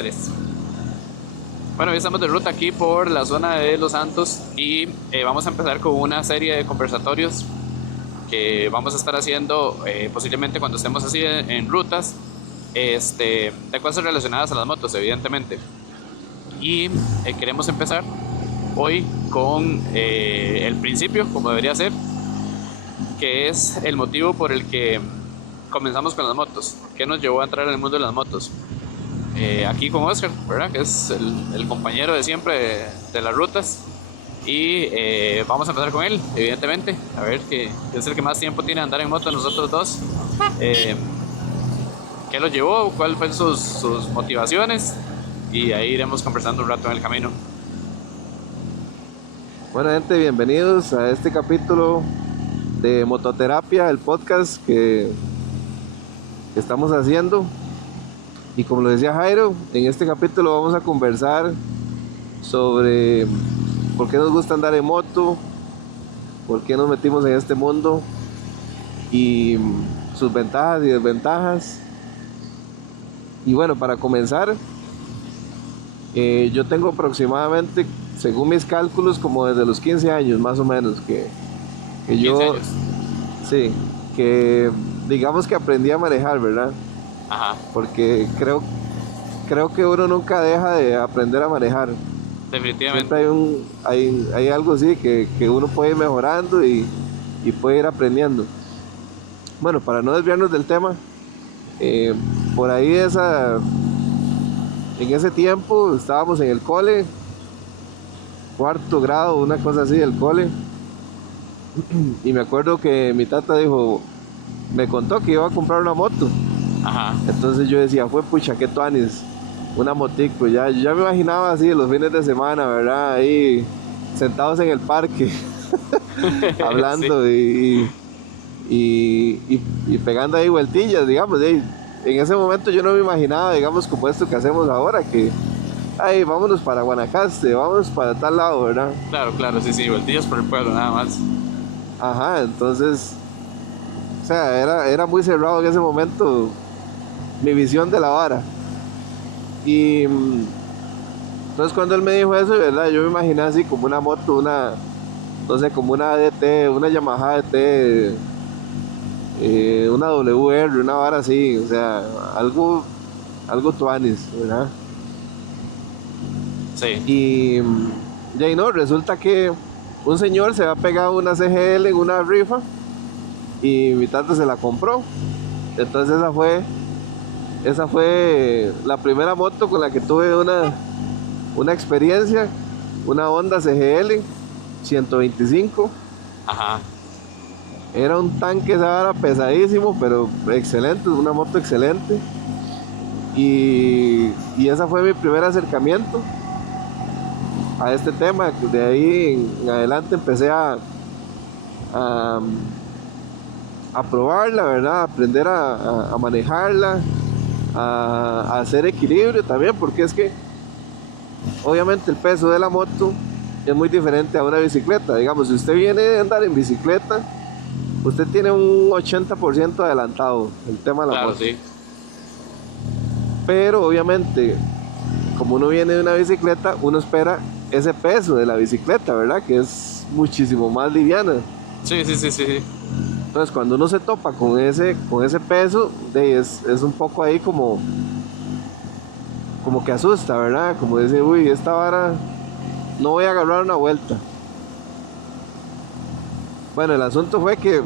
3. Bueno, hoy estamos de ruta aquí por la zona de Los Santos y vamos a empezar con una serie de conversatorios que vamos a estar haciendo posiblemente cuando estemos así en rutas, de cosas relacionadas a las motos, evidentemente. Y queremos empezar hoy con el principio, como debería ser, que es el motivo por el que comenzamos con las motos. ¿Qué nos llevó a entrar en el mundo de las motos? Aquí con Oscar, ¿verdad? Que es el compañero de siempre de las rutas. Y vamos a empezar con él, evidentemente. A ver, que es el que más tiempo tiene de andar en moto, nosotros dos. ¿Qué lo llevó? ¿Cuáles fueron sus motivaciones? Y ahí iremos conversando un rato en el camino. Bueno, gente, bienvenidos a este capítulo de Mototerapia, el podcast que estamos haciendo. Y como lo decía Jairo, en este capítulo vamos a conversar sobre por qué nos gusta andar en moto, por qué nos metimos en este mundo y sus ventajas y desventajas. Y bueno, para comenzar, yo tengo aproximadamente, según mis cálculos, como desde los 15 años más o menos, que yo, 15 años. sí, que digamos que aprendí a manejar, ¿verdad? Ajá, Porque creo que uno nunca deja de aprender a manejar. definitivamente. Siempre hay algo así que uno puede ir mejorando y puede ir aprendiendo. Bueno, para no desviarnos del tema, por ahí en ese tiempo estábamos en el cole, cuarto grado, una cosa así del cole, y me acuerdo que mi tata me contó que iba a comprar una moto. Ajá. Entonces yo decía, fue pucha, qué tuanis, una motico, yo ya me imaginaba así los fines de semana, ¿verdad? Ahí sentados en el parque, hablando y pegando ahí vueltillas, digamos. En ese momento yo no me imaginaba, digamos, como esto que hacemos ahora, que, ay, vámonos para Guanacaste, vámonos para tal lado, ¿verdad? Claro, sí, vueltillas por el pueblo, nada más. Ajá, entonces, o sea, era muy cerrado en ese momento mi visión de la vara. Y entonces cuando él me dijo eso, ¿verdad? Yo me imaginé así como una moto, no sé, como una DT, una Yamaha DT, una WR, una vara así, o sea, algo tuanis, ¿verdad? Sí. Y ya no, resulta que un señor se había pegado una CGL en una rifa y mi tata se la compró. Entonces esa fue la primera moto con la que tuve una experiencia, una Honda CGL 125. Ajá. Era un tanque, esa era pesadísimo, pero excelente, una moto excelente. Y ese fue mi primer acercamiento a este tema. De ahí en adelante empecé a probarla, ¿verdad? A aprender a manejarla, a hacer equilibrio también, porque es que obviamente el peso de la moto es muy diferente a una bicicleta. Digamos, si usted viene a andar en bicicleta, usted tiene un 80% adelantado el tema de la moto. Sí. Pero obviamente, como uno viene de una bicicleta, uno espera ese peso de la bicicleta, ¿verdad? Que es muchísimo más liviana. Sí. Entonces cuando uno se topa con ese peso, es un poco ahí como que asusta, ¿verdad? Como decir, uy, esta vara no voy a agarrar una vuelta. Bueno, el asunto fue que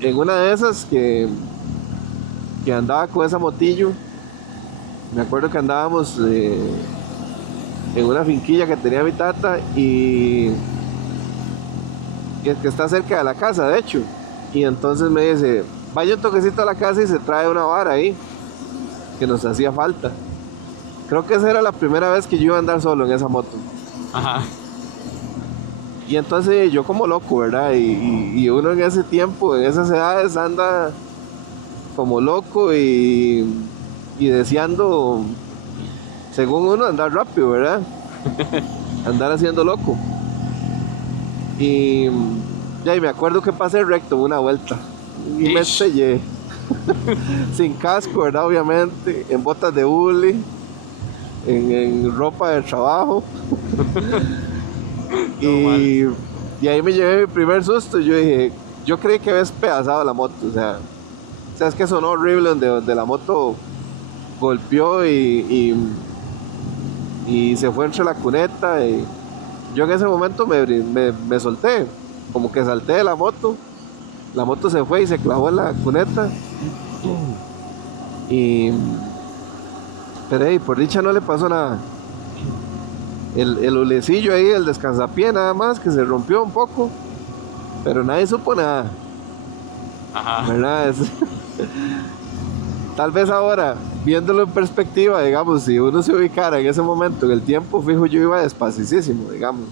en una de esas que andaba con esa motillo, me acuerdo que andábamos en una finquilla que tenía mi tata y que está cerca de la casa, de hecho. Y entonces me dice, vaya un toquecito a la casa y se trae una vara ahí, que nos hacía falta. Creo que esa era la primera vez que yo iba a andar solo en esa moto. Ajá. Y entonces yo como loco, ¿verdad? Y uno en ese tiempo, en esas edades, anda como loco y deseando, según uno, andar rápido, ¿verdad? Andar haciendo loco. Y me acuerdo que pasé recto una vuelta y me estrellé. Sin casco, ¿verdad? Obviamente, en botas de hule. en ropa de trabajo. Normal. Y ahí me llevé mi primer susto. Yo dije, yo creí que había despedazado la moto. O sea, es que sonó horrible donde la moto golpeó y se fue entre la cuneta. Y yo en ese momento me solté, como que salté de la moto. La moto se fue y se clavó en la cuneta. Y, pero hey, por dicha no le pasó nada. El hulecillo ahí, el descansapié nada más, que se rompió un poco. Pero nadie supo nada, Ajá. ¿verdad? Tal vez ahora, viéndolo en perspectiva, digamos, si uno se ubicara en ese momento, en el tiempo, fijo, yo iba despacísimo, digamos.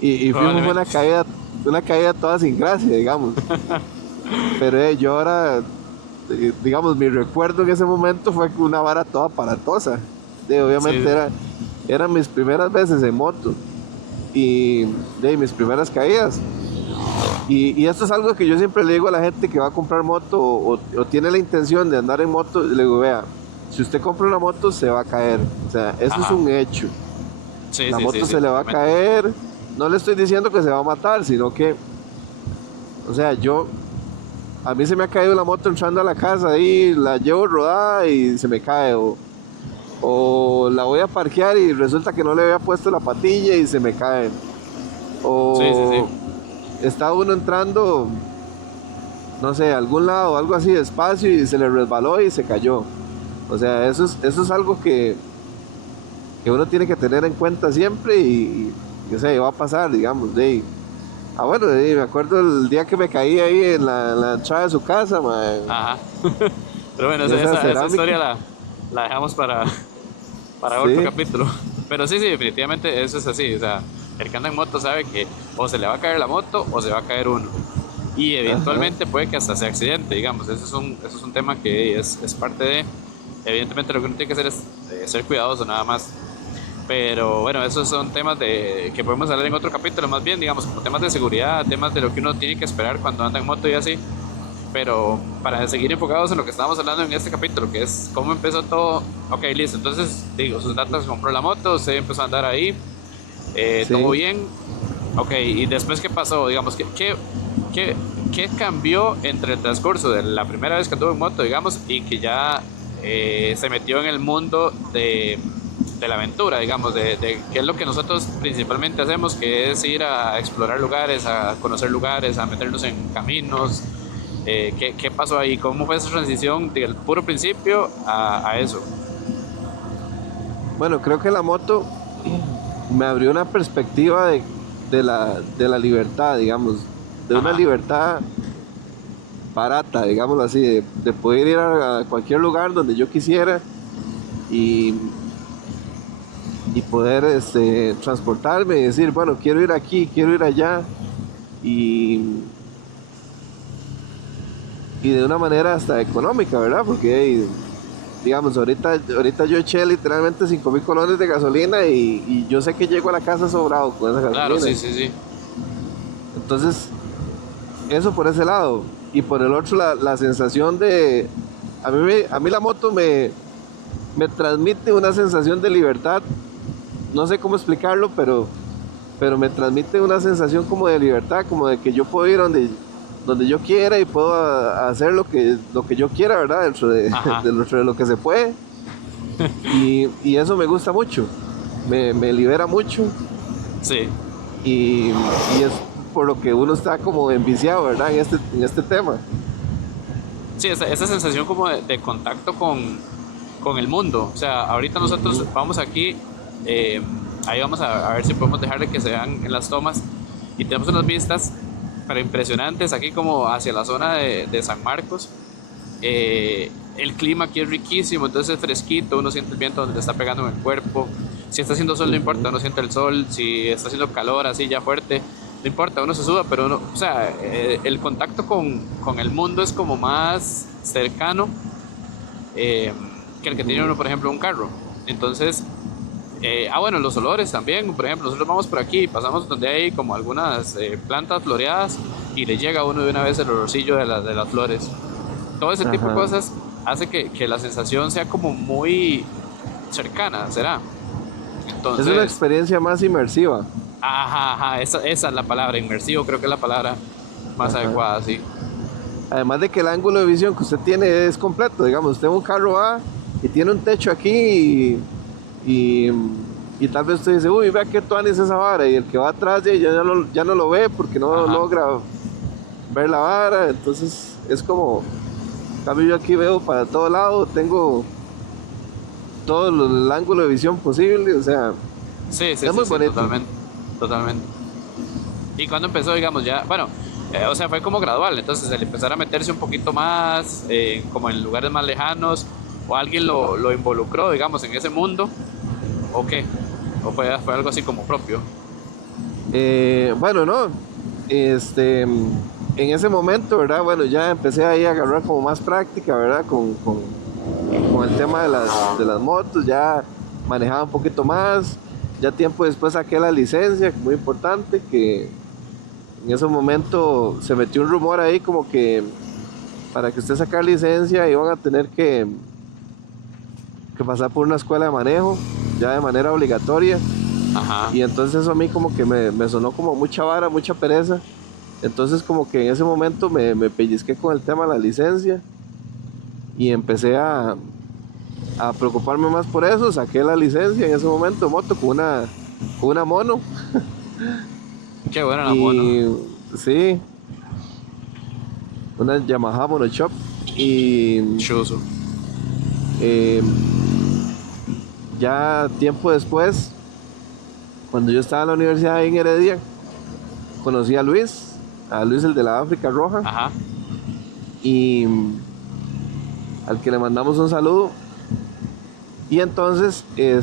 Y fijo, fue Probablemente. una caída toda sin gracia, digamos. Pero yo ahora, digamos, mi recuerdo en ese momento fue que una vara toda aparatosa. Sí, Obviamente sí. eran mis primeras veces en moto y mis primeras caídas. Y esto es algo que yo siempre le digo a la gente que va a comprar moto o tiene la intención de andar en moto, le digo, vea, si usted compra una moto se va a caer. O sea, eso es Ajá. un hecho. Sí, La sí, sí, moto sí, se le va a totalmente. caer. No le estoy diciendo que se va a matar, sino que, o sea, a mí se me ha caído la moto entrando a la casa ahí, la llevo rodada y se me cae. O la voy a parquear y resulta que no le había puesto la patilla y se me cae. Sí, sí, sí. O está uno entrando, no sé, a algún lado o algo así despacio y se le resbaló y se cayó. O sea, eso es algo que uno tiene que tener en cuenta siempre y o sea, va a pasar, digamos. Bueno, me acuerdo el día que me caí ahí en la entrada de su casa, man, Ajá. Pero bueno, de esa esa cerámica. historia la dejamos para otro Sí, capítulo. Pero sí, sí, definitivamente eso es así. O sea, el que anda en moto sabe que o se le va a caer la moto o se va a caer uno. Y ajá, eventualmente puede que hasta sea accidente, digamos. Eso es un tema que es parte de... Evidentemente lo que uno tiene que hacer es ser cuidadoso nada más. Pero bueno, esos son temas que podemos hablar en otro capítulo, más bien, digamos, como temas de seguridad, temas de lo que uno tiene que esperar cuando anda en moto y así. Pero para seguir enfocados en lo que estábamos hablando en este capítulo, que es cómo empezó todo. Ok, listo. Entonces, digo, sus datos compró la moto, usted empezó a andar ahí, todo sí. bien. Ok, y después, ¿qué pasó? Digamos, qué, qué cambió entre el transcurso de la primera vez que anduvo en moto, digamos, y que ya se metió en el mundo de la aventura, digamos, de qué es lo que nosotros principalmente hacemos, que es ir a explorar lugares, a conocer lugares, a meternos en caminos. ¿Qué pasó ahí? ¿Cómo fue esa transición del puro principio a eso? Bueno, creo que la moto me abrió una perspectiva de la libertad, digamos, de una Ajá. libertad barata, digámoslo así, de poder ir a cualquier lugar donde yo quisiera y, y poder transportarme y decir, bueno, quiero ir aquí, quiero ir allá y, y de una manera hasta económica, ¿verdad? Porque, digamos, ahorita yo eché literalmente 5.000 colones de gasolina y yo sé que llego a la casa sobrado con esa Claro, gasolina. sí, sí, sí. Entonces, eso por ese lado. Y por el otro, la sensación de... a mí la moto me transmite una sensación de libertad. No sé cómo explicarlo, pero me transmite una sensación como de libertad, como de que yo puedo ir donde yo quiera y puedo hacer lo que yo quiera, ¿verdad? Ajá. Dentro de lo que se puede. Y eso me gusta mucho. Me libera mucho Sí. y es por lo que uno está como enviciado, ¿verdad? En este tema. Sí, esa sensación como de contacto con el mundo. O sea, ahorita nosotros Ujú. vamos aquí, eh, ahí vamos a ver si podemos dejarle que se vean en las tomas. Y tenemos unas vistas, pero impresionantes, aquí como hacia la zona de San Marcos. El clima aquí es riquísimo, entonces es fresquito, uno siente el viento donde le está pegando en el cuerpo. Si está haciendo sol, no importa, Ujú. uno siente el sol. Si está haciendo calor así ya fuerte, no importa, uno se suda, pero uno, o sea, el contacto con el mundo es como más cercano eh, que el que tiene Ujú. uno, por ejemplo, un carro. Entonces, bueno, los olores también, por ejemplo, nosotros vamos por aquí, pasamos donde hay como algunas plantas floreadas y le llega a uno de una vez el olorcillo de las flores. Todo ese tipo de Ajá. cosas hace que la sensación sea como muy, cercana, ¿será? Es una Entonces, experiencia más inmersiva. ajá, esa es la palabra, inmersivo, creo que es la palabra más Ajá. adecuada, sí. Además de que el ángulo de visión que usted tiene es completo, digamos, usted en un carro va y tiene un techo aquí y, y tal vez usted dice, uy, vea qué tuanis esa vara, y el que va atrás ya no lo ve porque no Ajá. logra ver la vara, entonces es como, en cambio yo aquí veo para todo lado, tengo todo el ángulo de visión posible, o sea, Sí, sí, es sí, muy sí, bonito. totalmente, totalmente. Y cuando empezó, digamos, ya, bueno, o sea, fue como gradual, entonces el empezar a meterse un poquito más, como en lugares más lejanos, o alguien lo involucró, digamos, en ese mundo, o qué, o fue algo así como propio. Bueno, no, en ese momento, ¿verdad? Bueno, ya empecé ahí a agarrar como más práctica, ¿verdad? Con el tema de las motos, ya manejaba un poquito más, ya tiempo después saqué la licencia, muy importante, que en ese momento se metió un rumor ahí como que para que usted sacara licencia iban a tener que pasar por una escuela de manejo, ya de manera obligatoria. Ajá. Y entonces eso a mí como que me sonó como mucha vara, mucha pereza. Entonces como que en ese momento me pellizqué con el tema de la licencia y empecé a preocuparme más por eso. Saqué la licencia en ese momento de moto con una mono. Qué bueno la mono. Y sí, una Yamaha Monoshop. Y Chuzo. eh, ya tiempo después, cuando yo estaba en la universidad en Heredia, conocí a Luis el de la África Roja. Ajá. Y al que le mandamos un saludo. Y entonces, él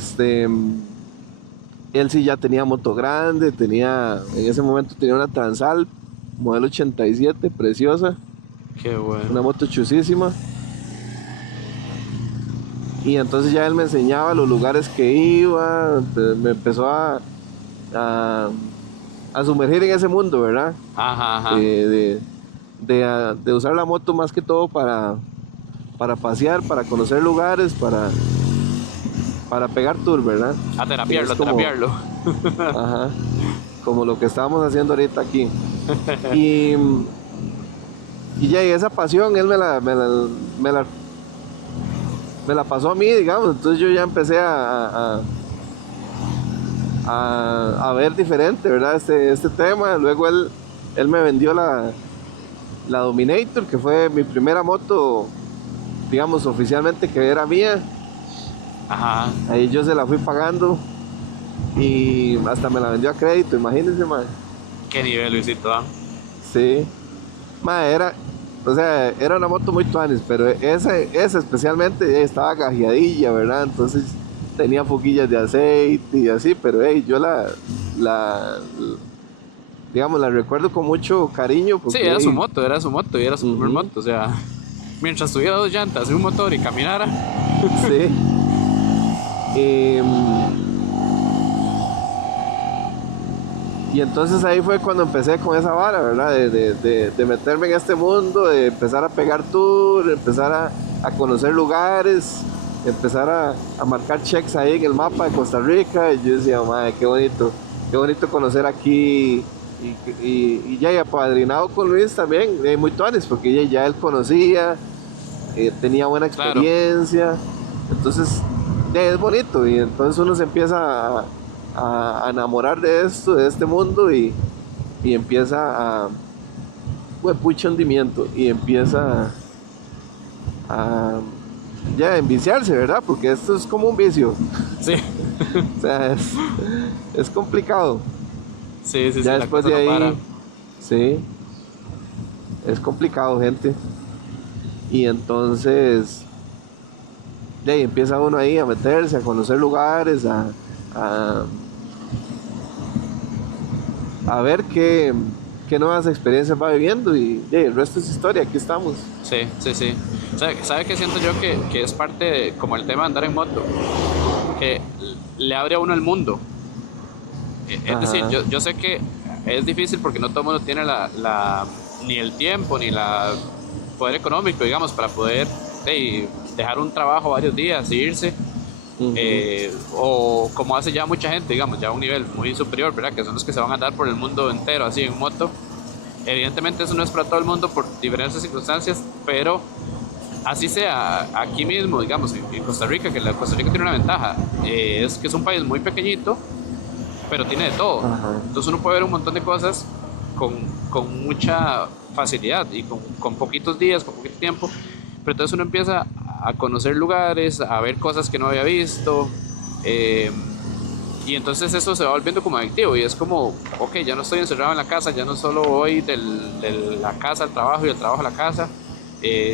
sí ya tenía moto grande, en ese momento tenía una Transal, modelo 87, preciosa, Qué una bueno. moto chusísima. Y entonces ya él me enseñaba los lugares que iba, me empezó a, a sumergir en ese mundo, ¿verdad? Ajá, ajá. De usar la moto más que todo para pasear, para conocer lugares, para pegar tour, ¿verdad? A Que es terapiarlo, a como, terapiarlo. ajá, como lo que estábamos haciendo ahorita aquí. Y, y ya, y esa pasión él me la, me la pasó a mí, digamos. Entonces yo ya empecé a ver diferente, ¿verdad? Este tema. Luego él me vendió la Dominator, que fue mi primera moto, digamos, oficialmente que era mía. Ajá. Ahí yo se la fui pagando y hasta me la vendió a crédito, imagínense, man. Qué nivel, Luisito, ¿ah? Sí. Ma, o sea, era una moto muy tuanis, pero esa especialmente estaba gajeadilla, ¿verdad? Entonces tenía foquillas de aceite y así, pero hey, yo la, digamos, la recuerdo con mucho cariño Sí, porque, hey, era su moto y era su primer ujú, moto, o sea, mientras tuviera dos llantas y un motor y caminara. sí. Em, Y entonces ahí fue cuando empecé con esa vara, ¿verdad? De meterme en este mundo, de empezar a pegar tour, empezar a conocer lugares, empezar a marcar checks ahí en el mapa de Costa Rica. Y yo decía, madre, qué bonito conocer aquí. Y ya, y apadrinado con Luis también, muy tuanes, porque ya él conocía, tenía buena Claro, experiencia. Entonces, ya, es bonito. Y entonces uno se empieza a enamorar de esto, de este mundo y empieza pucha hundimiento y empieza a ya enviciarse, ¿verdad? Porque esto es como un vicio, sí, o sea, es complicado. sí, sí, sí, Ya la después cosa de no para. ahí, sí, es complicado, gente. Y entonces, de ahí empieza uno ahí a meterse, a conocer lugares, a, a ver qué nuevas experiencias va viviendo y el resto es historia, aquí estamos. Sí, sí, sí. O sea, ¿sabe qué siento yo que es parte de, como el tema de andar en moto? Que le abre a uno el mundo. Es decir, Ajá, yo sé que es difícil porque no todo el mundo tiene ni el tiempo ni la poder económico, digamos, para poder dejar un trabajo varios días e irse. Ujú. O como hace ya mucha gente, digamos, ya a un nivel muy superior, ¿verdad? Que son los que se van a andar por el mundo entero así en moto. Evidentemente eso no es para todo el mundo por diferentes circunstancias, pero así sea aquí mismo, digamos, en Costa Rica, que Costa Rica tiene una ventaja, es que es un país muy pequeñito, pero tiene de todo. Ajá. Entonces uno puede ver un montón de cosas con, con mucha facilidad y con poquitos días, con poquito tiempo. Pero entonces uno empieza a conocer lugares, a ver cosas que no había visto. eh, y entonces eso se va volviendo como adictivo y es como, ok, ya no estoy encerrado en la casa, ya no solo voy de la casa al trabajo y del trabajo a la casa,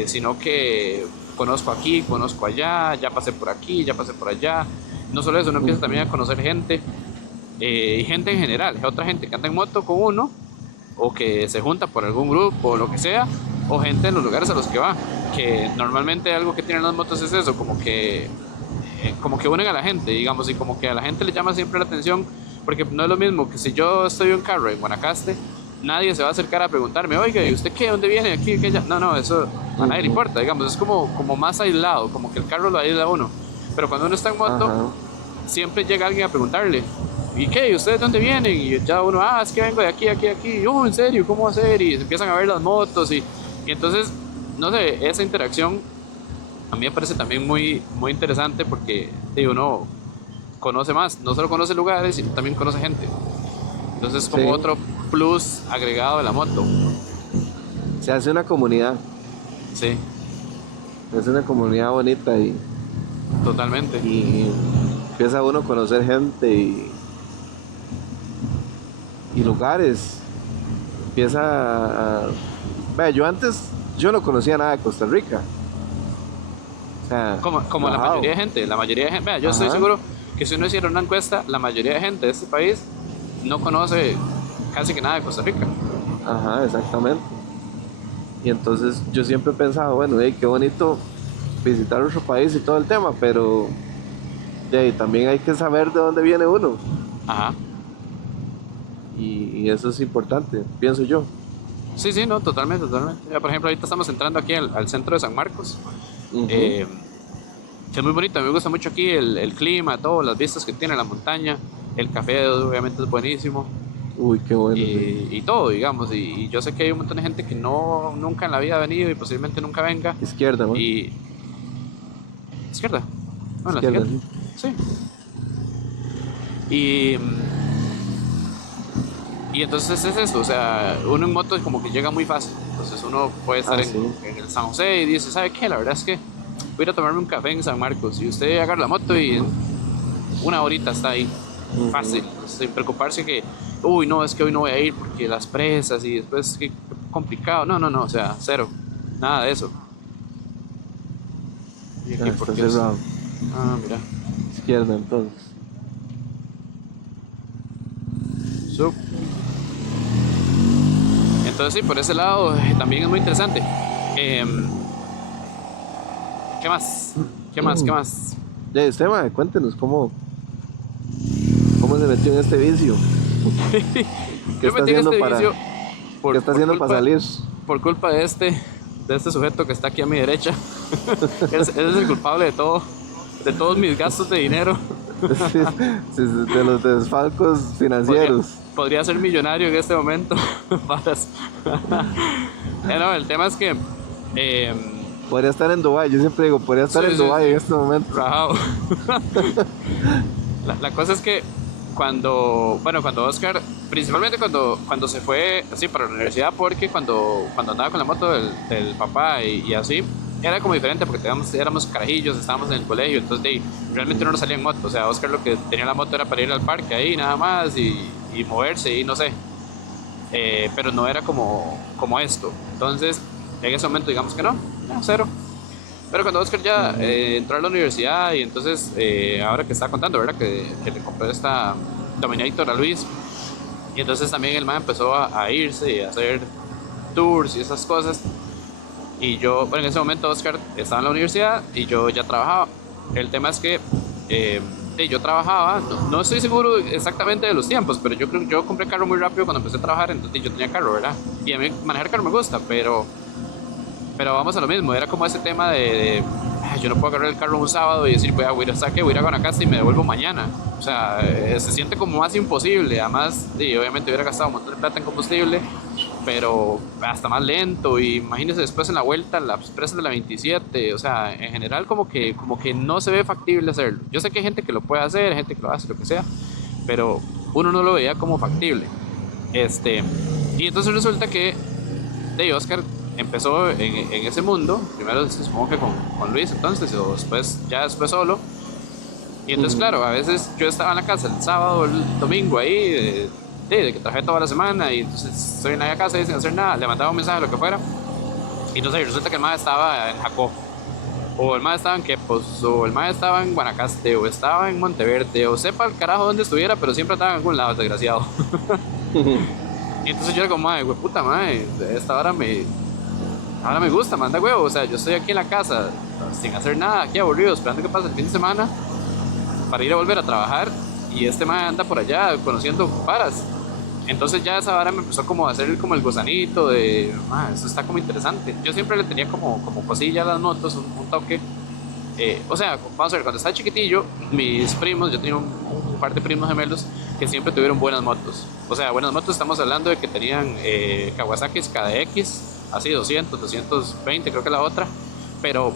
sino que conozco aquí, conozco allá, ya pasé por aquí, ya pasé por allá. No solo eso, uno empieza también a conocer gente, y gente en general, otra gente que anda en moto con uno o que se junta por algún grupo o lo que sea, o gente en los lugares a los que va, que normalmente algo que tienen las motos es eso, como que unen a la gente, digamos, y como que a la gente le llama siempre la atención, porque no es lo mismo que si yo estoy en un carro en Guanacaste, nadie se va a acercar a preguntarme, oiga, ¿y usted qué? ¿Dónde viene? ¿Aquí? ¿Qué? No, no, eso a nadie le importa, digamos, es como más aislado, como que el carro lo aísla a uno, pero cuando uno está en moto, Ajá. siempre llega alguien a preguntarle, ¿y qué? ¿Y ustedes dónde vienen? Y ya uno, es que vengo de aquí, aquí, aquí. Oh, ¿en serio? ¿Cómo va a ser? Y se empiezan a ver las motos y entonces, no sé, esa interacción a mí me parece también muy interesante porque digo, uno conoce más, no solo conoce lugares, sino también conoce gente. Entonces es como Sí, otro plus agregado de la moto. se hace una comunidad, Sí, es una comunidad bonita totalmente. y empieza uno a conocer gente y lugares. Empieza Vea, yo no conocía nada de Costa Rica. O sea, Como la rajado. mayoría de gente, vea, yo estoy Ajá, seguro que si uno hiciera una encuesta, la mayoría de gente de este país no conoce casi que nada de Costa Rica. ajá, exactamente. Y entonces yo siempre he pensado, bueno, hey, qué bonito visitar otro país y todo el tema, pero también hay que saber de dónde viene uno. Ajá. Y eso es importante, pienso yo. Sí, sí, no, totalmente, totalmente. Ya, por ejemplo, ahorita estamos entrando aquí al centro de San Marcos, Ujú. eh, que es muy bonito, me gusta mucho aquí el clima, todo, las vistas que tiene la montaña, el café obviamente es buenísimo, Uy, qué bueno, sí. y todo, digamos, y yo sé que hay un montón de gente que nunca en la vida ha venido y posiblemente nunca venga, Izquierda, ¿no? y... Izquierda, bueno, la Izquierda, siguiente, sí. sí. Y, y entonces es eso, o sea, uno en moto como que llega muy fácil. Entonces uno puede estar Ah, sí. en el San José y dice, ¿sabe qué? La verdad es que voy a ir a tomarme un café en San Marcos. Y usted agarra la moto y en una horita está ahí, Ujú. fácil, sin preocuparse que, uy, no, es que hoy no voy a ir porque las presas y después qué complicado. No, no, no, o sea, cero, nada de eso. Y Ah, aquí, ¿por está qué es? cerrado. Ah, mira. Izquierda, entonces. Sup. Entonces sí, por ese lado también es muy interesante. Em, ¿Qué más? ¿Qué más? ¿Qué más? Usted, mae, cuéntenos cómo se metió en este vicio. ¿Qué Yo está metí en haciendo este para, vicio qué está haciendo para salir? por culpa de este sujeto que está aquí a mi derecha. Él es el culpable de todos mis gastos de dinero. Sí, sí, de los desfalcos Podría, financieros. podría ser millonario en este momento. No, el tema es que eh, Podría estar en Dubái, yo siempre digo, podría sí, estar en sí, Dubái en sí, este momento. rajado. La cosa es que cuando Oscar, principalmente cuando se fue así para la universidad, porque cuando andaba con la moto del papá y así, era como diferente porque éramos carajillos, estábamos en el colegio, entonces realmente uno no salía en moto. O sea, Oscar lo que tenía la moto era para ir al parque ahí nada más y moverse y no sé. Pero no era como esto. Entonces, en ese momento digamos que no, cero. Pero cuando Oscar ya entró a la universidad y entonces, ahora que está contando, ¿verdad? Que le compró esta Dominator a Luis. Y entonces también el man empezó a irse y a hacer tours y esas cosas. Y yo, bueno, en ese momento Oscar estaba en la universidad y yo ya trabajaba. El tema es que yo trabajaba, no estoy seguro exactamente de los tiempos, pero yo creo que yo compré carro muy rápido cuando empecé a trabajar, entonces yo tenía carro, ¿verdad? Y a mí manejar carro me gusta, pero vamos a lo mismo, era como ese tema de yo no puedo agarrar el carro un sábado y decir, voy a ir a saque, voy a ir a Guanacaste y me devuelvo mañana. O sea, se siente como más imposible. Además, obviamente hubiera gastado un montón de plata en combustible, pero hasta más lento. Y imagínese después en la vuelta, las presas de la 27. O sea, en general como que no se ve factible hacerlo. Yo sé que hay gente que lo puede hacer, hay gente que lo hace, lo que sea, pero uno no lo veía como factible. Y entonces resulta que Oscar empezó en ese mundo, primero supongo que con Luis entonces, o después, ya después solo. Y entonces, claro, a veces yo estaba en la casa el sábado, el domingo ahí, de que trabajé toda la semana, y entonces estoy en la casa y sin hacer nada, le mandaba un mensaje, lo que fuera. Y entonces resulta que el mae estaba en Jacó, o el mae estaba en Quepos, o el mae estaba en Guanacaste, o estaba en Monteverde, o sepa el carajo dónde estuviera, pero siempre estaba en algún lado, desgraciado. Y entonces yo era como, mae, güey, puta mae, esta hora me gusta, manda huevo. O sea, yo estoy aquí en la casa sin hacer nada, aquí aburrido, esperando que pase el fin de semana para ir a volver a trabajar. Y este man anda por allá conociendo paras. Entonces ya esa vara me empezó como a hacer como el gusanito de, eso está como interesante. Yo siempre le tenía como cosilla a las motos, un toque. O sea, vamos a ver, cuando estaba chiquitillo, mis primos, yo tenía un par de primos gemelos que siempre tuvieron buenas motos. O sea, buenas motos, estamos hablando de que tenían Kawasaki KDX, así 200, 220 creo que la otra, pero,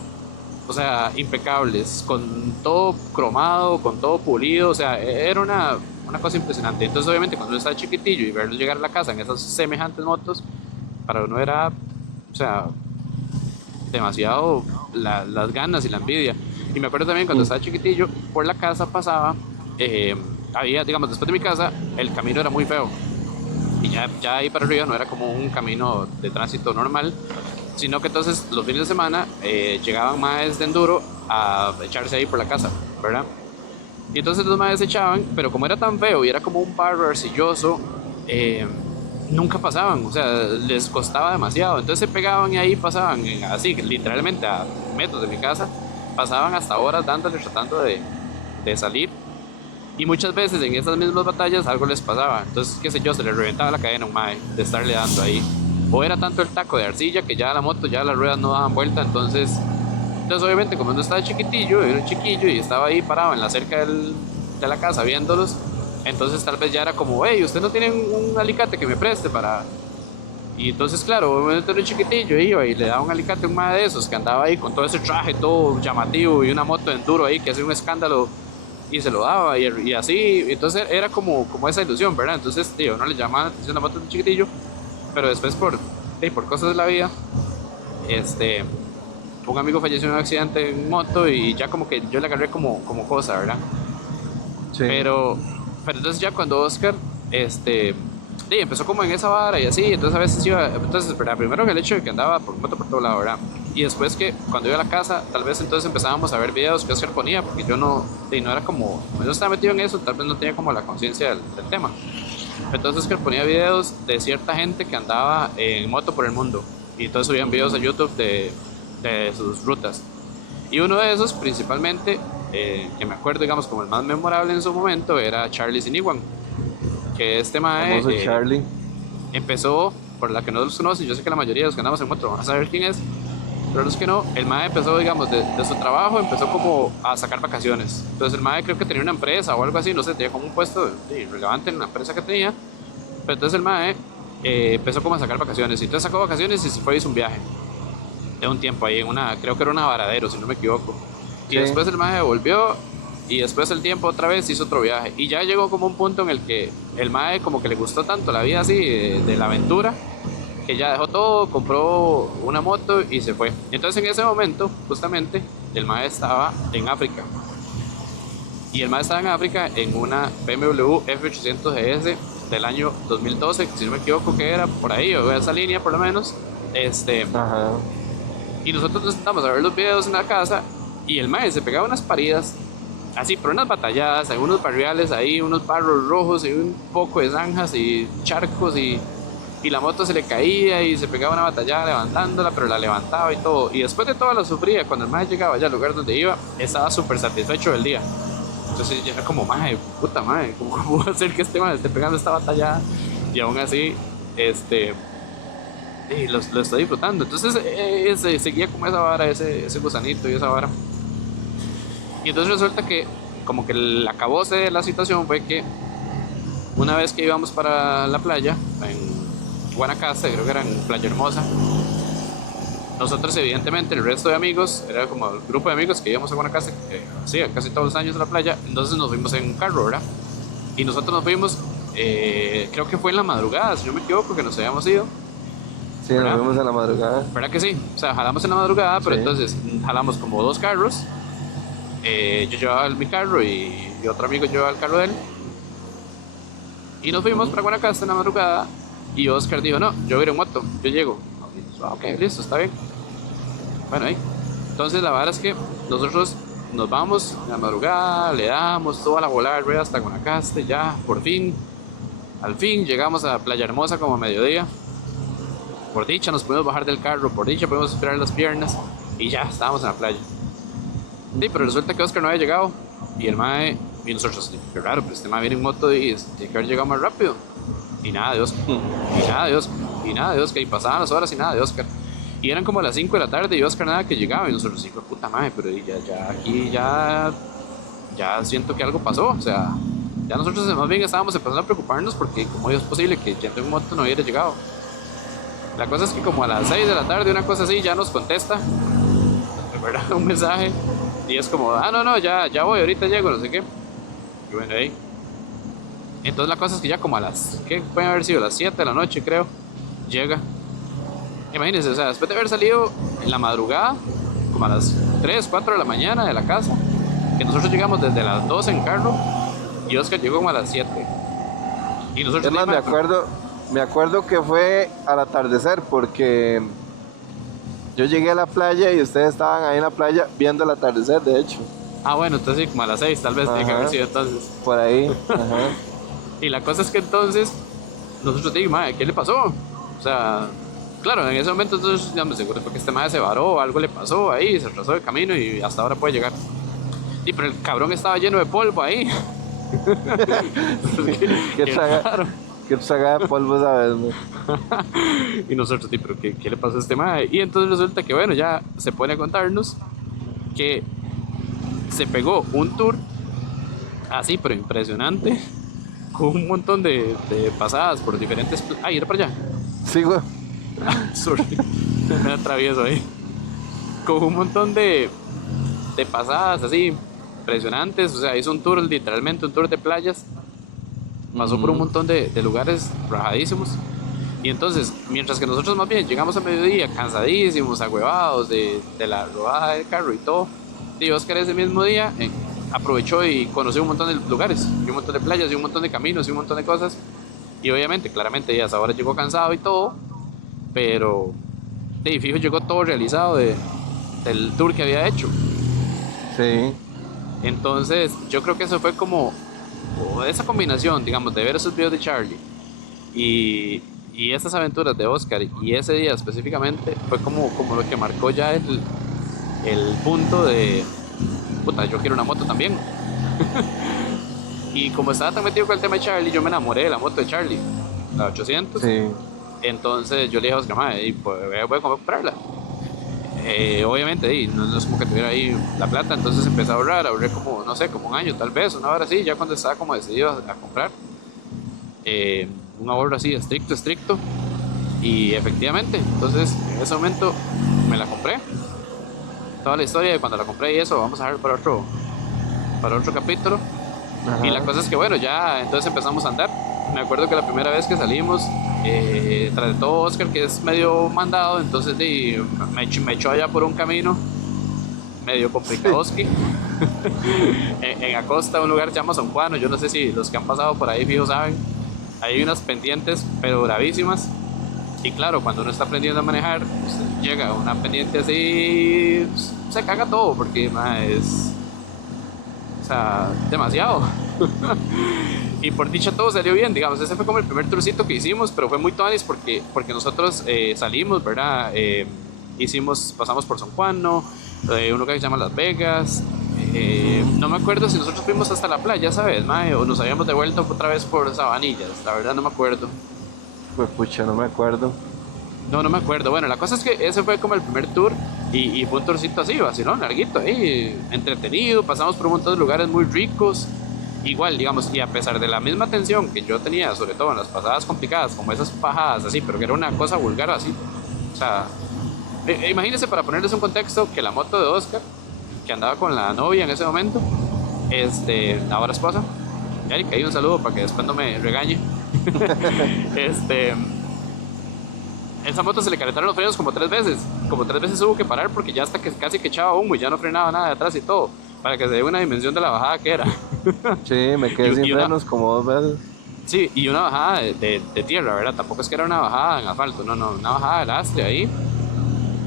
o sea, impecables, con todo cromado, con todo pulido, o sea, era una cosa impresionante. Entonces obviamente cuando uno estaba chiquitillo y verlos llegar a la casa en esas semejantes motos, para uno era, o sea, demasiado las ganas y la envidia. Y me acuerdo también cuando estaba chiquitillo, por la casa pasaba, había, digamos, después de mi casa, el camino era muy feo. Y ya ahí para arriba no era como un camino de tránsito normal, sino que entonces los fines de semana llegaban maes de enduro a echarse ahí por la casa, ¿verdad? Y entonces los maes se echaban, pero como era tan feo y era como un barro arcilloso, nunca pasaban, o sea, les costaba demasiado. Entonces se pegaban y ahí pasaban, así, literalmente a metros de mi casa, pasaban hasta horas dándole, tratando de salir. Y muchas veces en esas mismas batallas algo les pasaba. Entonces, qué sé yo, se les reventaba la cadena a un mae de estarle dando ahí. O era tanto el taco de arcilla que ya la moto, ya las ruedas no daban vuelta. Entonces obviamente, como uno estaba chiquitillo, era un chiquillo y estaba ahí parado en la cerca de la casa viéndolos, entonces tal vez ya era como, hey, ¿usted no tiene un alicate que me preste para...? Y entonces, claro, obviamente era un chiquitillo, iba y le daba un alicate a un mae de esos que andaba ahí con todo ese traje todo llamativo y una moto de enduro ahí que hacía un escándalo, y se lo daba y así. Entonces era como esa ilusión, ¿verdad? Entonces, tío, no le llamaba la atención la moto de un chiquitillo, pero después por cosas de la vida, un amigo falleció en un accidente en moto y ya como que yo le agarré como cosa, ¿verdad? Sí. Pero entonces ya cuando Oscar, empezó como en esa vara y así, entonces a veces iba, entonces, ¿verdad? Primero que el hecho de que andaba por moto por todo lado, ¿verdad? Y después que cuando iba a la casa, tal vez entonces empezábamos a ver videos que Oscar ponía, porque yo no era como yo estaba metido en eso, tal vez no tenía como la conciencia del tema. Entonces Oscar ponía videos de cierta gente que andaba en moto por el mundo, y entonces subían videos a YouTube de sus rutas. Y uno de esos, principalmente, que me acuerdo, digamos, como el más memorable en su momento, era Charlie Siniguan, que este mae Charlie empezó, por la que no los conocen, yo sé que la mayoría de los que andamos en moto van a saber quién es, pero los que no, el mae empezó, digamos, de su trabajo, empezó como a sacar vacaciones. Entonces el mae creo que tenía una empresa o algo así, no sé, tenía como un puesto relevante en la empresa que tenía, pero entonces el mae empezó como a sacar vacaciones, y entonces sacó vacaciones y se fue, hizo un viaje de un tiempo ahí creo que era una Varadero, si no me equivoco. Y sí. Después el mae volvió, y después el tiempo otra vez hizo otro viaje. Y ya llegó como un punto en el que el mae como que le gustó tanto la vida así, de la aventura, que ya dejó todo, compró una moto y se fue. Entonces en ese momento, justamente, el mae estaba en África. Y el mae estaba en África en una BMW F800 GS del año 2012, si no me equivoco que era, por ahí, o esa línea por lo menos. Ajá. Y nosotros nos sentamos a ver los videos en la casa, y el mae se pegaba unas paridas así, por unas batalladas, hay unos barriales ahí, unos barros rojos y un poco de zanjas y charcos, y la moto se le caía y se pegaba una batallada levantándola, pero la levantaba y todo. Y después de todo lo sufría. Cuando el mae llegaba allá al lugar donde iba, estaba súper satisfecho del día. Entonces ya era como, mae, puta mae, ¿cómo va a ser que este mae esté pegando esta batallada? Y aún así, lo estoy disfrutando. Entonces seguía como esa vara, ese gusanito y esa vara. Y entonces resulta que como que el acabose de la situación fue que una vez que íbamos para la playa, en Guanacaste, creo que era en Playa Hermosa, nosotros evidentemente, el resto de amigos, era como el grupo de amigos que íbamos a Guanacaste, sí, casi todos los años a la playa, entonces nos fuimos en un carro, ¿verdad? Y nosotros nos fuimos, creo que fue en la madrugada, si no me equivoco, que nos habíamos ido. Sí, ¿Verdad? nos vemos en la madrugada. ¿Verdad que sí? O sea, jalamos en la madrugada, pero Sí. entonces jalamos como dos carros. Yo llevaba mi carro y otro amigo llevaba el carro de él. Y nos fuimos para Guanacaste en la madrugada. Y Oscar dijo, no, yo voy a ir en moto, yo llego. Ok, listo, está bien. Bueno, ahí. Entonces la verdad es que nosotros nos vamos en la madrugada, le damos toda la volada hasta Guanacaste, ya, por fin. Al fin llegamos a Playa Hermosa como a mediodía. Por dicha nos pudimos bajar del carro, por dicha pudimos esperar las piernas y ya estábamos en la playa. Sí, pero resulta que Oscar no había llegado y el mae, y nosotros, qué raro, pero este mae viene en moto y tiene que haber llegado más rápido. Y nada de Oscar, y nada de Oscar, y nada de Oscar, y pasaban las horas y nada de Oscar. Y eran como las 5 de la tarde y Oscar nada que llegaba y nosotros, hijo de puta mae, pero ya aquí ya siento que algo pasó, o sea, ya nosotros más bien estábamos empezando a preocuparnos porque cómo es posible que yendo en moto no hubiera llegado. La cosa es que como a las 6 de la tarde, una cosa así, ya nos contesta, ¿verdad? Un mensaje y es como, no, ya voy, ahorita llego, no sé qué. Y bueno, ahí. Entonces la cosa es que ya como a las, ¿qué pueden haber sido? Las 7 de la noche, creo, llega. Imagínense, o sea, después de haber salido en la madrugada, como a las 3, 4 de la mañana de la casa, que nosotros llegamos desde las 12 en carro y Oscar llegó como a las 7. Y nosotros Es más, me acuerdo que fue al atardecer porque yo llegué a la playa y ustedes estaban ahí en la playa viendo el atardecer, de hecho. Ah, bueno, entonces sí, como a las 6 tal vez tiene que haber Ajá. sido entonces. Por ahí. Ajá. Y la cosa es que entonces nosotros dijimos, madre, ¿qué le pasó? O sea, claro, en ese momento entonces ya me seguro porque este madre se varó, algo le pasó ahí, se atrasó el camino y hasta ahora puede llegar. Y pero el cabrón estaba lleno de polvo ahí. ¿Qué Qué traga, raro. qué traga de polvo, sabes? ¿No? Y nosotros, pero ¿qué le pasó a este madre? Y entonces resulta que bueno, ya se pone a contarnos que se pegó un tour así, pero impresionante, con un montón de pasadas por diferentes... Ay, era para allá. Sí, güey. Sorry, me atravieso ahí. Con un montón de pasadas así impresionantes. O sea, hizo un tour, literalmente un tour de playas. Pasó por un montón de lugares rajadísimos. Y entonces, mientras que nosotros más bien llegamos a mediodía cansadísimos, agüevados de la rodada del carro y todo, y Oscar ese mismo día aprovechó y conoció un montón de lugares, y un montón de playas, y un montón de caminos, y un montón de cosas. Y obviamente, claramente, ya hasta ahora llegó cansado y todo, pero de fijo llegó todo realizado del tour que había hecho. Sí. Entonces, yo creo que eso fue como esa combinación, digamos, de ver esos videos de Charlie y estas aventuras de Oscar y ese día específicamente fue como lo que marcó ya el punto de puta, yo quiero una moto también. Y como estaba tan metido con el tema de Charlie, yo me enamoré de la moto de Charlie, la 800. Sí. Entonces yo le dije a Oscar, madre, pues voy a comprarla. Obviamente, no es como que tuviera ahí la plata, entonces empecé a ahorré como, no sé, como un año tal vez, una hora así, ya cuando estaba como decidido a comprar. Un ahorro así estricto. Y efectivamente, entonces en ese momento me la compré. Toda la historia de cuando la compré y eso, vamos a ver para otro capítulo. Ajá. Y la cosa es que bueno, ya entonces empezamos a andar. Me acuerdo que la primera vez que salimos, tras de todo Oscar, que es medio mandado, entonces me echó allá por un camino medio complicadoski. en Acosta, un lugar que se llama San Juan, yo no sé si los que han pasado por ahí fijo saben, hay unas pendientes pero bravísimas. Y claro, cuando uno está aprendiendo a manejar, pues, llega a una pendiente así, se caga todo, porque es, o sea, demasiado. Y por dicha todo salió bien, digamos, ese fue como el primer tourcito que hicimos, pero fue muy tuanis porque nosotros salimos, ¿verdad? Pasamos por San Juan, ¿no? Un lugar que se llama Las Vegas. No me acuerdo si nosotros fuimos hasta la playa, ¿sabes, mae? O nos habíamos devuelto otra vez por Sabanillas, la verdad no me acuerdo. Pues pucha, no me acuerdo. No, no me acuerdo. Bueno, la cosa es que ese fue como el primer tour y fue un tourcito así, vacilón, larguito, ahí, entretenido. Pasamos por un montón de lugares muy ricos. Igual, digamos, y a pesar de la misma tensión que yo tenía, sobre todo en las pasadas complicadas, como esas pajadas así, pero que era una cosa vulgar así. O sea, imagínense para ponerles un contexto que la moto de Oscar, que andaba con la novia en ese momento, ahora esposa, Erika, ahí un saludo para que después no me regañe. este, esa moto se le calentaron los frenos como 3 veces. Como 3 veces hubo que parar porque ya hasta que casi que echaba humo y ya no frenaba nada de atrás y todo. Para que se dé una dimensión de la bajada que era. Sí, me quedé sin frenos como 2 veces. Sí, y una bajada de tierra, ¿verdad? Tampoco es que era una bajada en asfalto, no, no, una bajada de lastre ahí.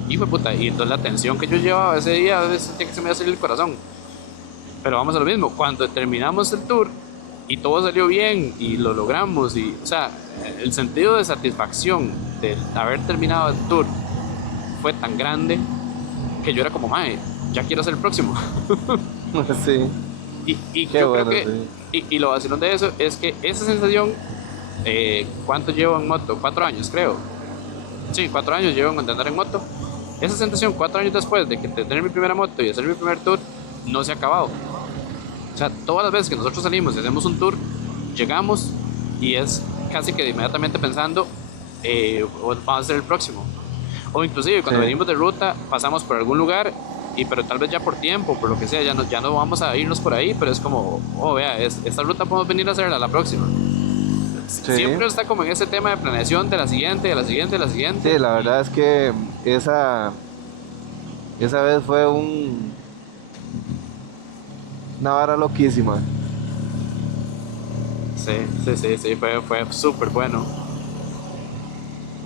Hijo de puta, y entonces la tensión que yo llevaba ese día, a veces sentía que se me iba a salir el corazón. Pero vamos a lo mismo, cuando terminamos el tour y todo salió bien y lo logramos, y, o sea, el sentido de satisfacción de haber terminado el tour fue tan grande que yo era como, mae, ya quiero hacer el próximo. Sí. Y Qué yo bueno, creo que, sí. y lo vacilón de eso es que esa sensación, ¿cuánto llevo en moto? 4 años, creo. Sí, 4 años llevo en andar en moto. Esa sensación, 4 años después de que tener mi primera moto y hacer mi primer tour, no se ha acabado. O sea, todas las veces que nosotros salimos y hacemos un tour, llegamos y es casi que inmediatamente pensando, vamos a hacer el próximo. O inclusive cuando Sí. venimos de ruta, pasamos por algún lugar, pero tal vez ya por tiempo, por lo que sea, ya no vamos a irnos por ahí, pero es como, oh, vea, esta ruta podemos venir a hacerla la próxima. Sí. Siempre está como en ese tema de planeación de la siguiente, de la siguiente, de la siguiente. Sí, la verdad es que esa vez fue una vara loquísima. Sí, fue súper bueno.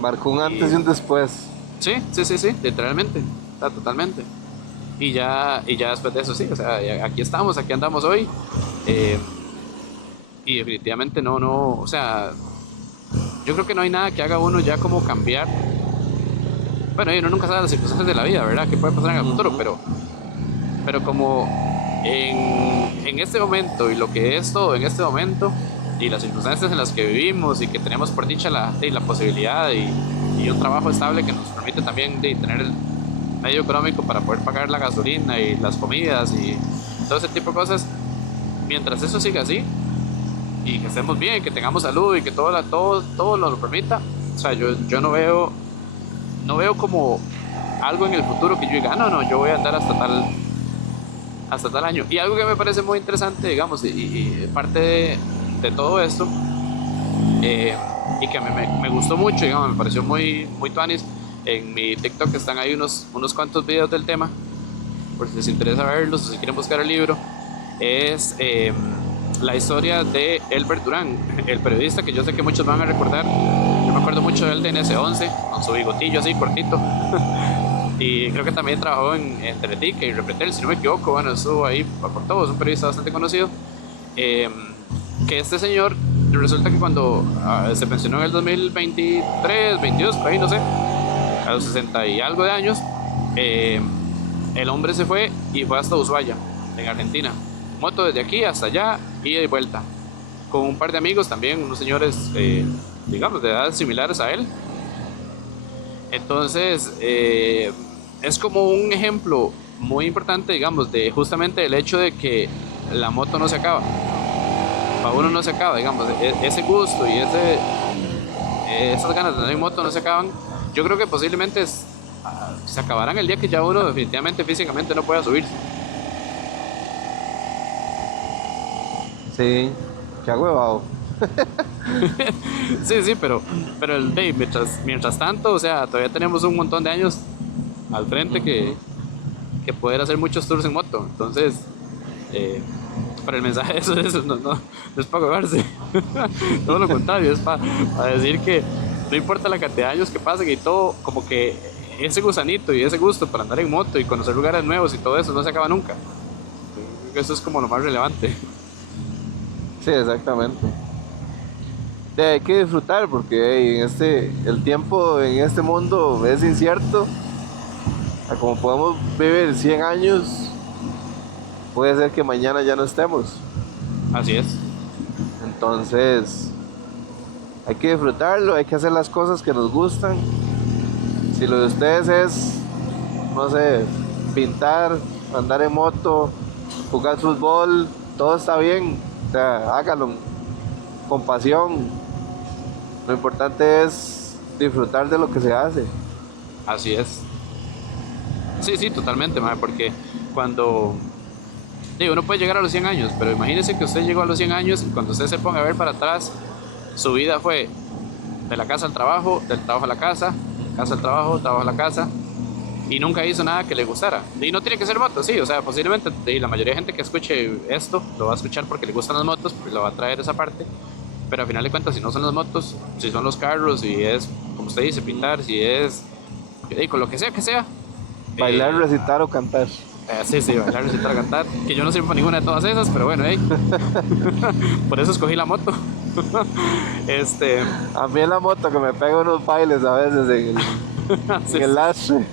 Marcó un antes y un después. Sí, literalmente, está totalmente. Y ya después de eso, sí, o sea, aquí estamos, aquí andamos hoy. Y definitivamente no, o sea, yo creo que no hay nada que haga uno ya como cambiar. Bueno, y uno nunca sabe las circunstancias de la vida, ¿verdad? ¿Qué puede pasar en el futuro? Pero como en este momento y lo que es todo en este momento y las circunstancias en las que vivimos y que tenemos por dicha la posibilidad y un trabajo estable que nos permite también tener el medio económico para poder pagar la gasolina y las comidas y todo ese tipo de cosas, mientras eso siga así y que estemos bien, que tengamos salud y que todo nos lo permita, o sea, yo no veo como algo en el futuro que yo diga, no, yo voy a andar hasta tal año. Y algo que me parece muy interesante, digamos, y parte de todo esto, y que me gustó mucho, digamos, me pareció muy, muy tuanis. En mi TikTok están ahí unos cuantos videos del tema, por si les interesa verlos o si quieren buscar el libro. Es la historia de Elbert Durán, el periodista que yo sé que muchos van a recordar. Yo me acuerdo mucho de él de NS11, con su bigotillo así cortito. Y creo que también trabajó en Teletica y Repretel, si no me equivoco. Bueno, estuvo ahí por todo, es un periodista bastante conocido. Que este señor, resulta que cuando se pensionó en el 2023, 22, por ahí no sé, a los 60 y algo de años, el hombre se fue y fue hasta Ushuaia, en Argentina. Moto desde aquí hasta allá, ida y vuelta. Con un par de amigos también, unos señores, digamos, de edades similares a él. Entonces, es como un ejemplo muy importante, digamos, de justamente el hecho de que la moto no se acaba. Para uno no se acaba, digamos, ese gusto y esas ganas de tener moto no se acaban. Yo creo que posiblemente se acabarán el día que ya uno definitivamente físicamente no pueda subirse. Sí, qué huevado. Sí, pero el day, mientras tanto, o sea, todavía tenemos un montón de años al frente que poder hacer muchos tours en moto. Entonces, para el mensaje de eso no es para ahogarse. Todo lo contrario, es para decir que no importa la cantidad de años que pasen y todo, como que ese gusanito y ese gusto para andar en moto y conocer lugares nuevos y todo eso no se acaba nunca. Creo que eso es como lo más relevante. Sí, exactamente. Hay que disfrutar porque el tiempo en este mundo es incierto. Como podemos vivir 100 años, puede ser que mañana ya no estemos. Así es. Entonces, hay que disfrutarlo, hay que hacer las cosas que nos gustan Si lo de ustedes es, no sé, pintar, andar en moto, jugar fútbol, todo está bien. O sea, hágalo con pasión. Lo importante es disfrutar de lo que se hace. Así es. Sí, sí, totalmente, mae, porque cuando... Digo, uno puede llegar a los 100 años, pero imagínese que usted llegó a los 100 años y cuando usted se ponga a ver para atrás, su vida fue de la casa al trabajo, del trabajo a la casa al trabajo, trabajo a la casa, y nunca hizo nada que le gustara. Y no tiene que ser moto, sí, o sea, posiblemente la mayoría de gente que escuche esto lo va a escuchar porque le gustan las motos, porque lo va a traer esa parte, pero al final de cuentas, si no son las motos, si son los carros, si es, como usted dice, pintar, si es, con lo que sea. Bailar, recitar o cantar. Sí, bailar, recitar, cantar. Que yo no sirvo para ninguna de todas esas, pero bueno, por eso escogí la moto. A mí en la moto que me pega unos bailes a veces Sí, en el lastre.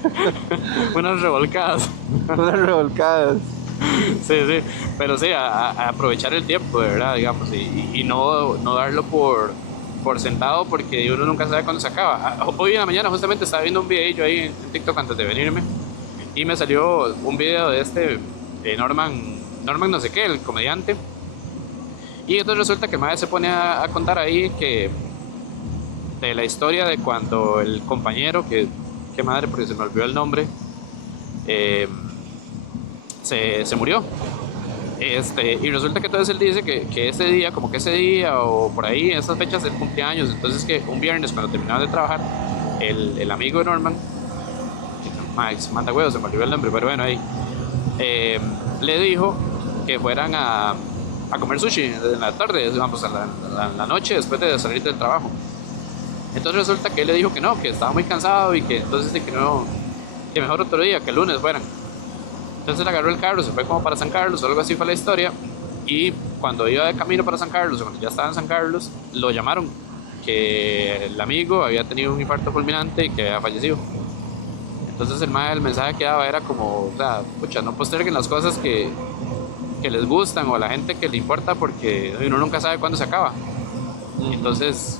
unas revolcadas. Unas revolcadas. Sí, pero sí, a aprovechar el tiempo, de verdad, digamos, y no darlo por sentado porque uno nunca sabe cuándo se acaba. Hoy en la mañana justamente estaba viendo un videillo ahí en TikTok antes de venirme y me salió un video de Norman no sé qué, el comediante, y entonces resulta que el maestro se pone a contar ahí que de la historia de cuando el compañero, que madre porque se me olvidó el nombre, se murió. Y resulta que entonces él dice que ese día, como que ese día o por ahí, en esas fechas del cumpleaños, entonces que un viernes cuando terminaba de trabajar, el amigo de Norman, Max, manda huevos, se me olvidó el nombre, pero bueno, ahí, le dijo que fueran a comer sushi en la tarde, vamos, a la noche después de salir del trabajo. Entonces resulta que él le dijo que no, que estaba muy cansado y que entonces que no, que mejor otro día, que el lunes fueran. Entonces él agarró el carro, se fue como para San Carlos, o algo así fue la historia, y cuando iba de camino para San Carlos, o cuando ya estaba en San Carlos, lo llamaron, que el amigo había tenido un infarto fulminante y que había fallecido. Entonces el mensaje que daba era como, o sea, pucha, no posterguen las cosas que les gustan o a la gente que le importa porque uno nunca sabe cuándo se acaba. Entonces,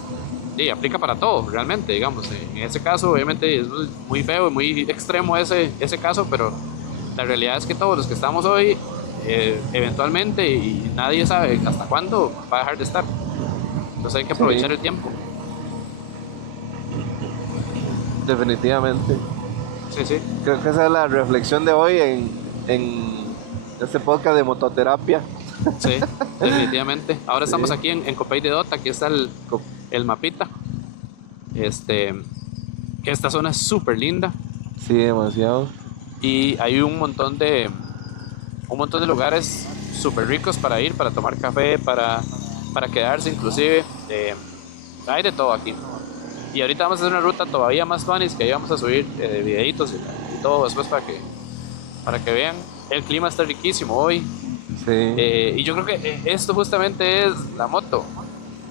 sí, aplica para todo, realmente, digamos. En ese caso, obviamente, es muy feo y muy extremo ese caso, pero la realidad es que todos los que estamos hoy, eventualmente, y nadie sabe hasta cuándo va a dejar de estar. Entonces hay que aprovechar el tiempo. Definitivamente. Sí. Creo que esa es la reflexión de hoy en este podcast de mototerapia. Sí, definitivamente. Ahora estamos aquí en Copey de Dota, aquí está el mapita. Que esta zona es súper linda. Sí, demasiado. Y hay un montón de lugares súper ricos para ir, para tomar café, para quedarse inclusive. Hay de todo aquí. Y ahorita vamos a hacer una ruta todavía más funny, que ahí vamos a subir videitos y todo después para que vean. El clima está riquísimo hoy. Sí. Y yo creo que esto justamente es la moto.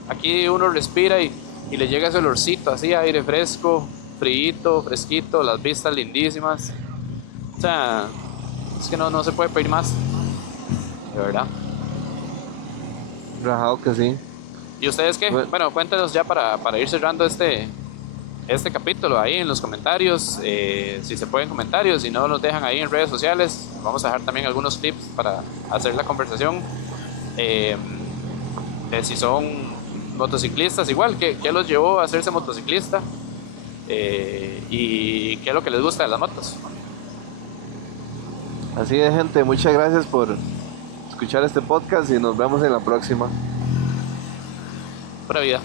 Aquí uno respira y le llega ese olorcito así, aire fresco, frío, fresquito, las vistas lindísimas. O sea, es que no se puede pedir más, de verdad. Rajado que sí. ¿Y ustedes qué? Bueno, cuéntenos ya para ir cerrando este capítulo ahí en los comentarios, si se pueden comentarios, si no nos dejan ahí en redes sociales, vamos a dejar también algunos clips para hacer la conversación, de si son motociclistas, igual, ¿qué los llevó a hacerse motociclista? Y qué es lo que les gusta de las motos. Así es, gente, muchas gracias por escuchar este podcast y nos vemos en la próxima. Pura vida.